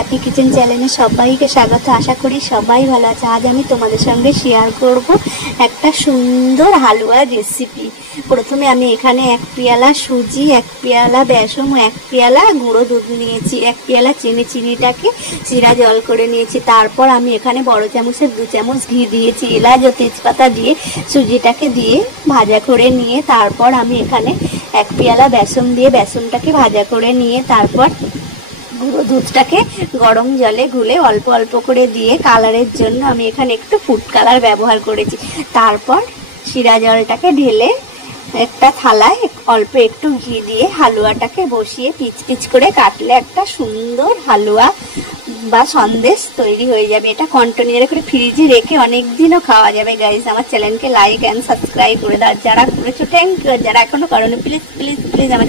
Happy kitchen চ্যানেলে সবাইকে স্বাগত। আশা করি সবাই ভালো আছে। আজ আমি তোমাদের সঙ্গে শেয়ার করব একটা সুন্দর হালুয়া রেসিপি। প্রথমে আমি এখানে 1 পেয়ালা সুজি, 1 পেয়ালা বেসন ও 1 পেয়ালা গুঁড়ো দুধ নিয়েছি, 1 পেয়ালা চিনিটাকে চিরা জল করে নিয়েছি। তারপর আমি এখানে বড় চামচের 2 চামচ ঘি দিয়েছি, এলাচ ও তেজপাতা দিয়ে সুজিটাকে দিয়ে ভাজা করে নিয়ে তারপর আমি এখানে 1 পেয়ালা বেসন দিয়ে বেসনটাকে ভাজা করে নিয়ে তারপর গুঁড়ো দুধটাকে গরম জলে গুলে অল্প অল্প করে দিয়ে কালারের জন্য আমি এখানে একটু ফুড কালার ব্যবহার করেছি। তারপর শিরা জলটাকে ঢেলে একটা থালায় অল্প একটু ঘি দিয়ে হালুয়াটাকে বসিয়ে পিচ পিচ করে কাটলে একটা সুন্দর হালুয়া বা সন্দেশ তৈরি হয়ে যাবে। এটা কন্টেনারে করে ফ্রিজে রেখে অনেক দিনও খাওয়া যাবে। গাইস, আমার চ্যানেলকে লাইক অ্যান্ড সাবস্ক্রাইব করে দাও। যারা করেছো থ্যাংক ইউ, যারা এখনো করোনি প্লিজ প্লিজ প্লিজ আমার